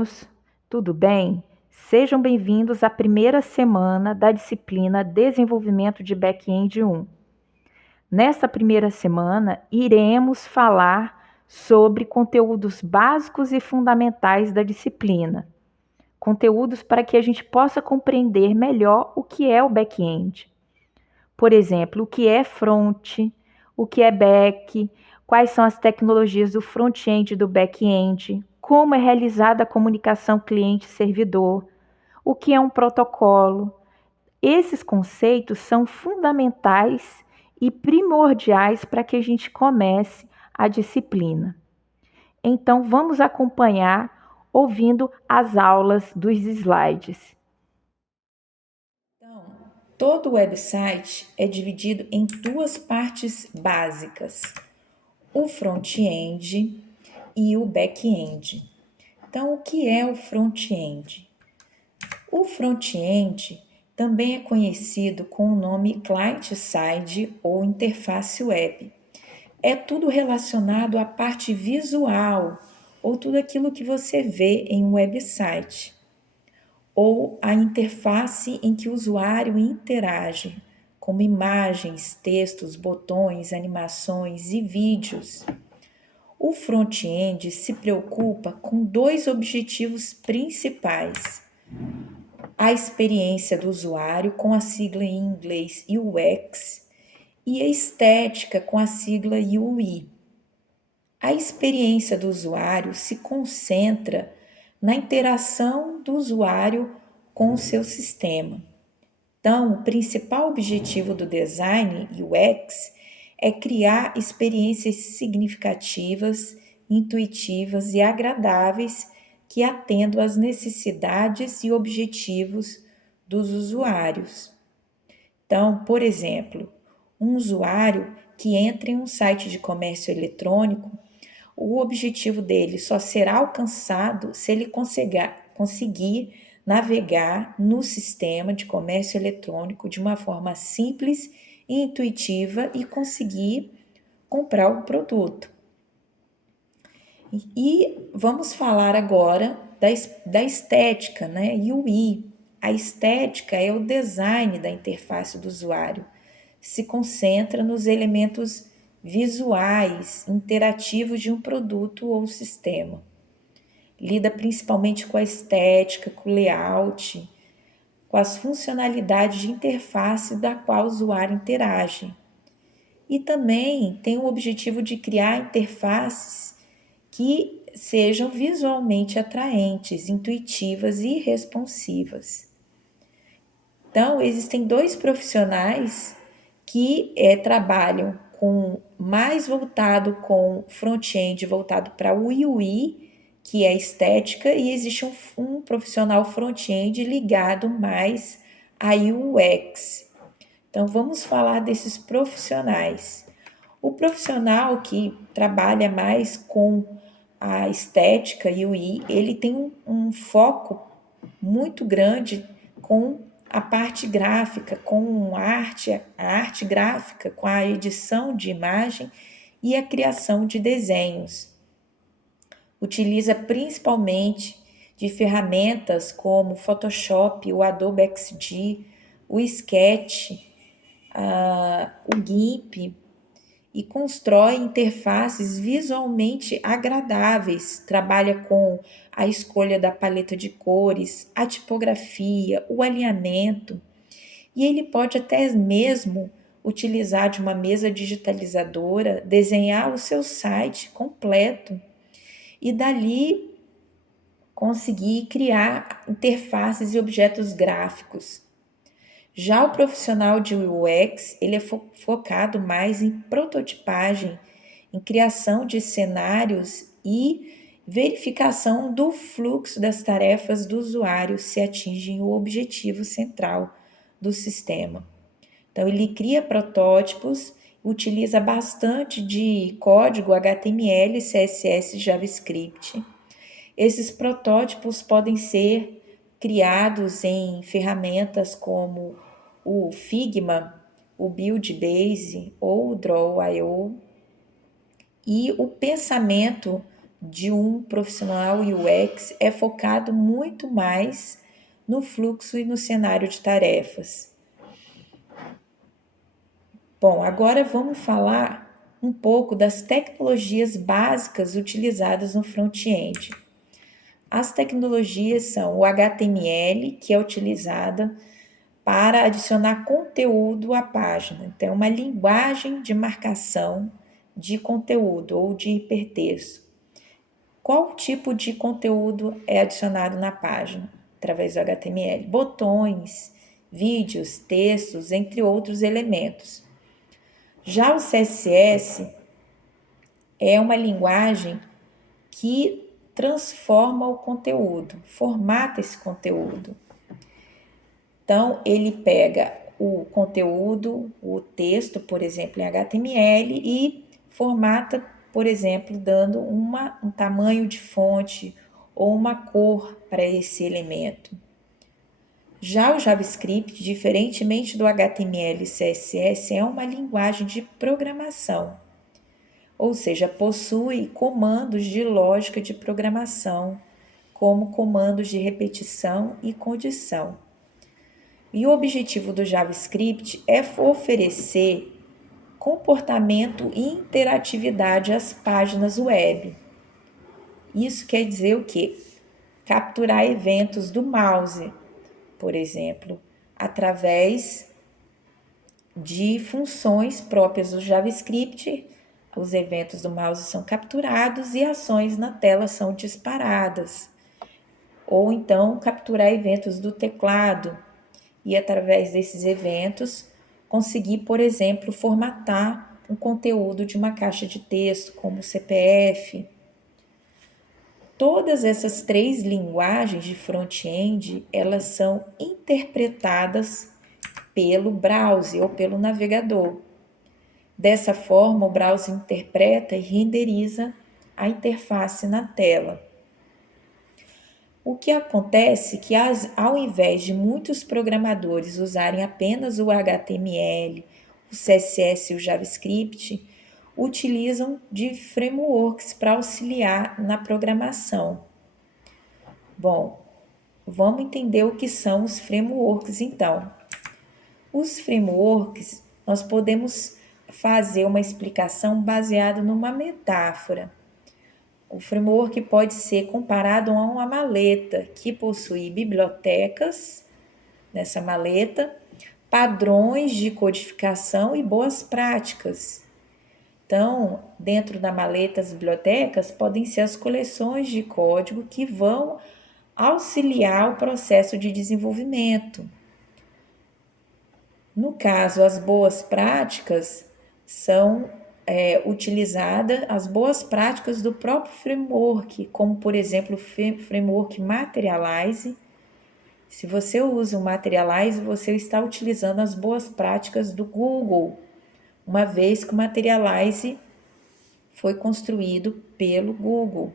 alunos, tudo bem? Sejam bem-vindos à primeira semana da disciplina Desenvolvimento de Back-end 1. Nesta primeira semana, iremos falar sobre conteúdos básicos e fundamentais da disciplina. Conteúdos para que a gente possa compreender melhor o que é o back-end. Por exemplo, o que é front, o que é back, quais são as tecnologias do front-end e do back-end, como é realizada a comunicação cliente-servidor, o que é um protocolo. Esses conceitos são fundamentais e primordiais para que a gente comece a disciplina. Então, vamos acompanhar ouvindo as aulas dos slides. Então, todo website é dividido em duas partes básicas, o front-end e o back-end. Então, o que é o front-end? O front-end também é conhecido com o nome client-side ou interface web. É tudo relacionado à parte visual ou tudo aquilo que você vê em um website, ou a interface em que o usuário interage, como imagens, textos, botões, animações e vídeos. O front-end se preocupa com dois objetivos principais: a experiência do usuário, com a sigla em inglês UX, e a estética, com a sigla UI. A experiência do usuário se concentra na interação do usuário com o seu sistema. Então, o principal objetivo do design UX é criar experiências significativas, intuitivas e agradáveis que atendam às necessidades e objetivos dos usuários. Então, por exemplo, um usuário que entra em um site de comércio eletrônico, o objetivo dele só será alcançado se ele conseguir navegar no sistema de comércio eletrônico de uma forma simples e intuitiva e conseguir comprar o produto. E vamos falar agora da estética, né? UI. A estética é o design da interface do usuário. Se concentra nos elementos visuais, interativos de um produto ou sistema. Lida principalmente com a estética, com o layout, com as funcionalidades de interface da qual o usuário interage. E também tem o objetivo de criar interfaces que sejam visualmente atraentes, intuitivas e responsivas. Então, existem dois profissionais que trabalham com mais voltado com front-end, voltado para o UI, que é estética, e existe um profissional front-end ligado mais a UX. Então, vamos falar desses profissionais. O profissional que trabalha mais com a estética UI, ele tem um foco muito grande com a parte gráfica, com a arte gráfica, com a edição de imagem e a criação de desenhos. Utiliza principalmente de ferramentas como o Photoshop, o Adobe XD, o Sketch, o GIMP, e constrói interfaces visualmente agradáveis, trabalha com a escolha da paleta de cores, a tipografia, o alinhamento, e ele pode até mesmo utilizar de uma mesa digitalizadora, desenhar o seu site completo e dali conseguir criar interfaces e objetos gráficos. Já o profissional de UX, ele é focado mais em prototipagem, em criação de cenários e verificação do fluxo das tarefas do usuário se atingem o objetivo central do sistema. Então, ele cria protótipos, utiliza bastante de código HTML, CSS, JavaScript. Esses protótipos podem ser criados em ferramentas como o Figma, o Buildbase ou o Draw.io. E o pensamento de um profissional UX é focado muito mais no fluxo e no cenário de tarefas. Bom, agora vamos falar um pouco das tecnologias básicas utilizadas no front-end. As tecnologias são o HTML, que é utilizada para adicionar conteúdo à página. Então, é uma linguagem de marcação de conteúdo ou de hipertexto. Qual tipo de conteúdo é adicionado na página? Através do HTML. Botões, vídeos, textos, entre outros elementos. Já o CSS é uma linguagem que transforma o conteúdo, formata esse conteúdo. Então, ele pega o conteúdo, o texto, por exemplo, em HTML e formata, por exemplo, dando um tamanho de fonte ou uma cor para esse elemento. Já o JavaScript, diferentemente do HTML e CSS, é uma linguagem de programação, ou seja, possui comandos de lógica de programação, como comandos de repetição e condição. E o objetivo do JavaScript é oferecer comportamento e interatividade às páginas web. Isso quer dizer o quê? Capturar eventos do mouse, por exemplo, através de funções próprias do JavaScript. Os eventos do mouse são capturados e ações na tela são disparadas. Ou então capturar eventos do teclado e através desses eventos conseguir, por exemplo, formatar um conteúdo de uma caixa de texto, como o CPF. Todas essas três linguagens de front-end, elas são interpretadas pelo browser ou pelo navegador. Dessa forma, o browser interpreta e renderiza a interface na tela. O que acontece é que, ao invés de muitos programadores usarem apenas o HTML, o CSS e o JavaScript, utilizam de frameworks para auxiliar na programação. Bom, vamos entender o que são os frameworks então. Os frameworks, nós podemos fazer uma explicação baseada numa metáfora. O framework pode ser comparado a uma maleta que possui bibliotecas nessa maleta, padrões de codificação e boas práticas. Então, dentro da maleta, as bibliotecas podem ser as coleções de código que vão auxiliar o processo de desenvolvimento. No caso, as boas práticas são utilizadas as boas práticas do próprio framework, como por exemplo o framework Materialize. Se você usa o Materialize, você está utilizando as boas práticas do Google, uma vez que o Materialize foi construído pelo Google.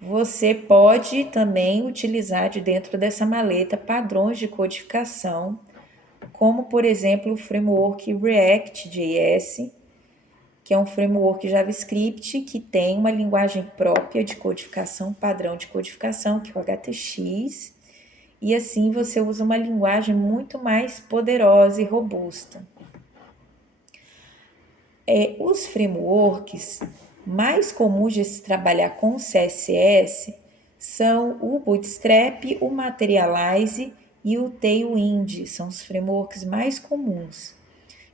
Você pode também utilizar de dentro dessa maleta padrões de codificação, como por exemplo o framework React.js, que é um framework JavaScript que tem uma linguagem própria de codificação, padrão de codificação, que é o HTX, e assim você usa uma linguagem muito mais poderosa e robusta. Os frameworks mais comuns de se trabalhar com CSS são o Bootstrap, o Materialize e o Tailwind, são os frameworks mais comuns.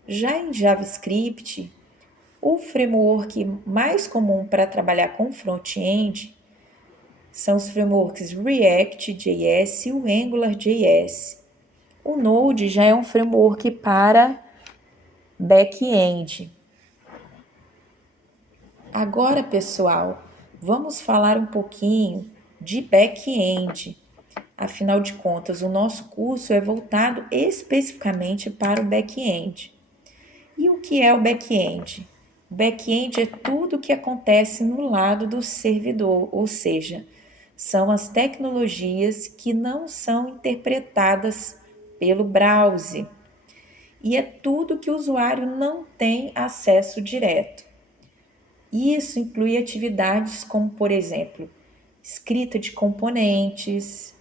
Já em JavaScript, o framework mais comum para trabalhar com front-end são os frameworks React.js e o Angular.js. O Node já é um framework para back-end. Agora, pessoal, vamos falar um pouquinho de back-end. Afinal de contas, o nosso curso é voltado especificamente para o back-end. E o que é o back-end? O back-end é tudo o que acontece no lado do servidor, ou seja, são as tecnologias que não são interpretadas pelo browser. E é tudo que o usuário não tem acesso direto. Isso inclui atividades como, por exemplo, escrita de componentes,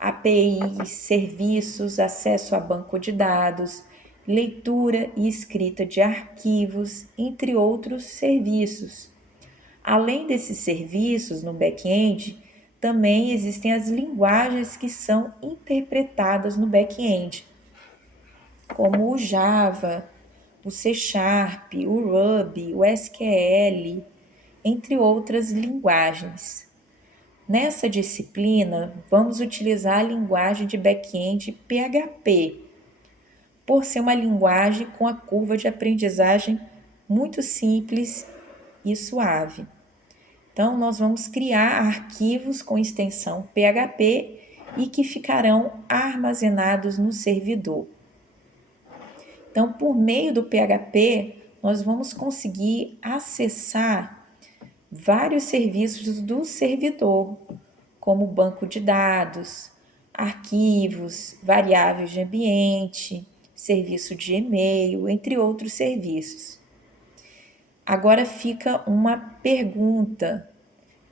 APIs, serviços, acesso a banco de dados, leitura e escrita de arquivos, entre outros serviços. Além desses serviços no back-end, também existem as linguagens que são interpretadas no back-end, como o Java, o C Sharp, o Ruby, o SQL, entre outras linguagens. Nessa disciplina, vamos utilizar a linguagem de back-end PHP, por ser uma linguagem com a curva de aprendizagem muito simples e suave. Então, nós vamos criar arquivos com extensão PHP e que ficarão armazenados no servidor. Então, por meio do PHP, nós vamos conseguir acessar vários serviços do servidor, como banco de dados, arquivos, variáveis de ambiente, serviço de e-mail, entre outros serviços. Agora fica uma pergunta,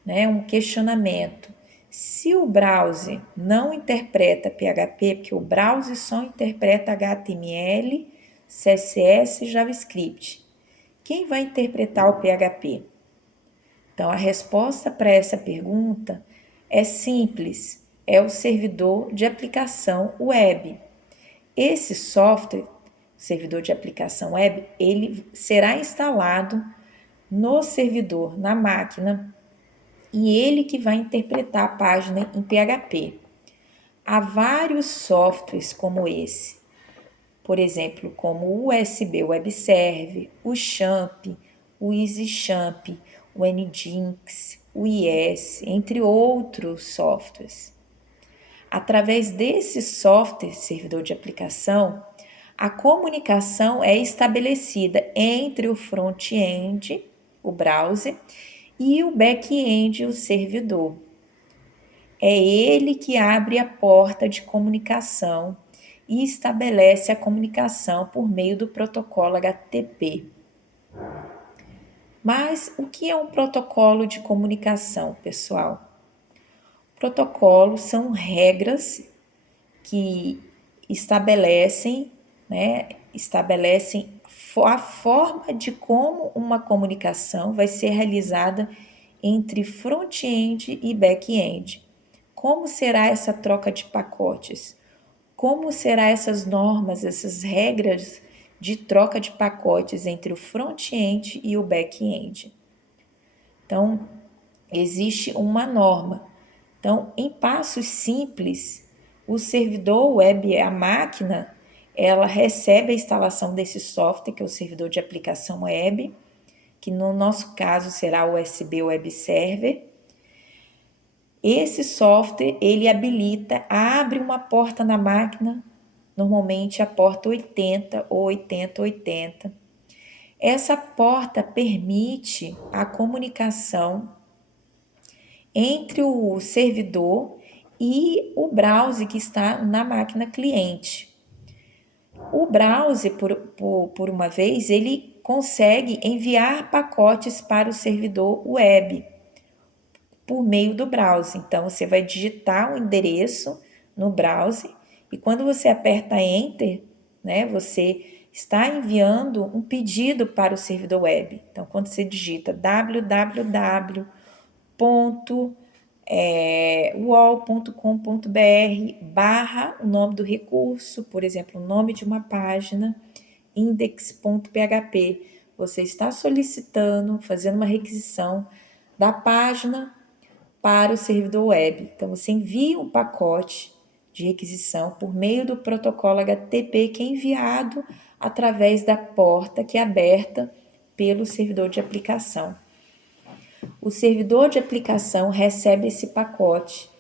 um questionamento. Se o browser não interpreta PHP, porque o browser só interpreta HTML, CSS e JavaScript, quem vai interpretar o PHP? Então, a resposta para essa pergunta é simples, é o servidor de aplicação web. Esse software, servidor de aplicação web, ele será instalado no servidor, na máquina, e ele que vai interpretar a página em PHP. Há vários softwares como esse, por exemplo, como o USB Web Server, o Champ, o EasyChamp, o Nginx, o IS, entre outros softwares. Através desse software, servidor de aplicação, a comunicação é estabelecida entre o front-end, o browser, e o back-end, o servidor. É ele que abre a porta de comunicação e estabelece a comunicação por meio do protocolo HTTP. Mas o que é um protocolo de comunicação, pessoal? Protocolos são regras que estabelecem a forma de como uma comunicação vai ser realizada entre front-end e back-end. Como será essa troca de pacotes? Como serão essas normas, essas regras de troca de pacotes entre o front-end e o back-end? Então, existe uma norma. Então, em passos simples, o servidor web, a máquina, ela recebe a instalação desse software, que é o servidor de aplicação web, que no nosso caso será o USB Web Server. Esse software, ele abre uma porta na máquina, normalmente a porta 80 ou 8080. Essa porta permite a comunicação entre o servidor e o browser que está na máquina cliente. O browser, por uma vez, ele consegue enviar pacotes para o servidor web por meio do browser. Então, você vai digitar o endereço no browser e quando você aperta Enter, você está enviando um pedido para o servidor web. Então, quando você digita www.uol.com.br / o nome do recurso, por exemplo, o nome de uma página, index.php, você está solicitando, fazendo uma requisição da página para o servidor web. Então, você envia um pacote de requisição por meio do protocolo HTTP que é enviado através da porta que é aberta pelo servidor de aplicação. O servidor de aplicação recebe esse pacote,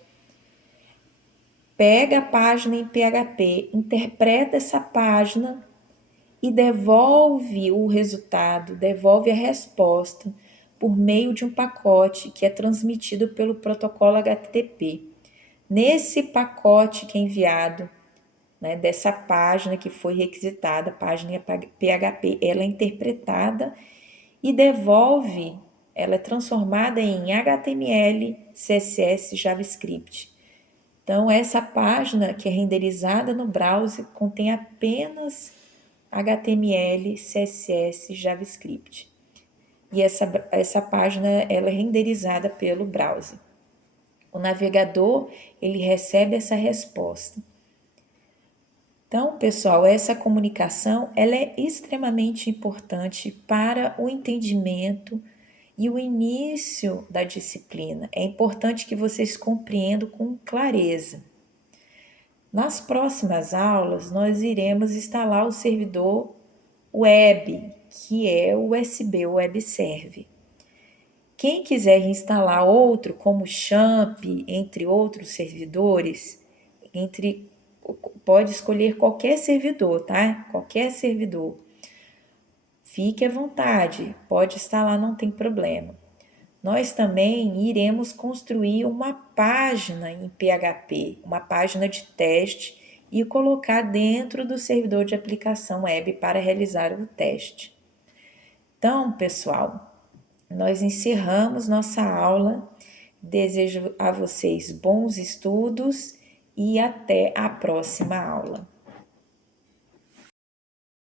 pega a página em PHP, interpreta essa página e devolve o resultado, devolve a resposta por meio de um pacote que é transmitido pelo protocolo HTTP. Nesse pacote que é enviado, dessa página que foi requisitada, a página PHP, ela é interpretada e devolve, ela é transformada em HTML, CSS, JavaScript. Então, essa página que é renderizada no browser contém apenas HTML, CSS, JavaScript. E essa página ela é renderizada pelo browser. O navegador, ele recebe essa resposta. Então, pessoal, essa comunicação ela é extremamente importante para o entendimento e o início da disciplina. É importante que vocês compreendam com clareza. Nas próximas aulas, nós iremos instalar o servidor web, que é o USB Web Server. Quem quiser instalar outro, como o Champ, entre outros servidores, pode escolher qualquer servidor, tá? Qualquer servidor. Fique à vontade, pode instalar, não tem problema. Nós também iremos construir uma página em PHP, uma página de teste e colocar dentro do servidor de aplicação web para realizar o teste. Então, pessoal, nós encerramos nossa aula. Desejo a vocês bons estudos e até a próxima aula.